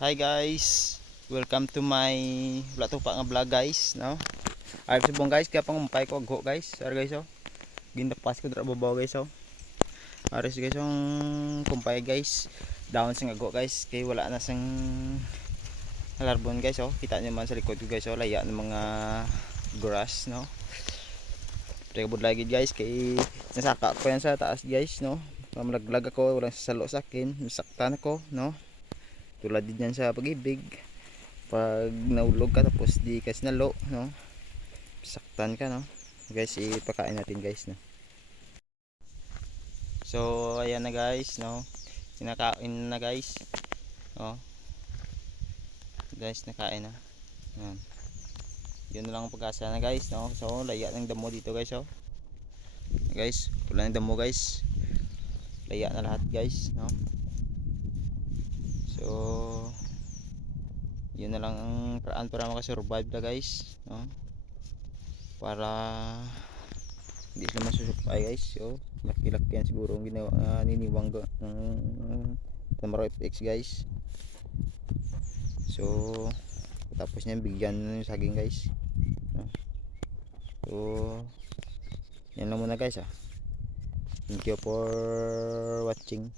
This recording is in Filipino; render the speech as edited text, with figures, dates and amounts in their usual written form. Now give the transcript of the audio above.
Hi guys, welcome to my wala to pa nga vlog guys, no? Ay subong guys, kaya pangumpay ko agho guys. Ara guys oh. Gindapas ko dra babaw guys oh. Aris guys yung kumpay guys. Down sing agho guys, kay wala na sing larbon guys oh. Kita niyo man sa likod ko guys oh, laya ng mga grass, no? Pre budlay guys kay nasaka ko yan sa taas guys, no? Pamalaglag ako, walang sasalo sa akin, nasaktan ako, no? Tulad din yan sa pag-ibig, pag naulog ka tapos di ka sinalo, no, saktan ka, no guys. Ipakain natin guys, no. So ayan na guys, no, kinakain na guys, oh guys, nakain na yan. Yun na lang ang pag-asa na guys, no. So laya ng damo dito guys, oh guys, wala ng damo guys, laya na lahat guys, no. So yun na lang ang paraan para makasurvive na guys, no, para hindi sila masusupay guys. So laki-laki yan siguro ang ginawa, niniwang ng Tamaro FX guys. So tapos niyan bigyan ng saging guys, no? So yan lang muna guys, thank you for watching.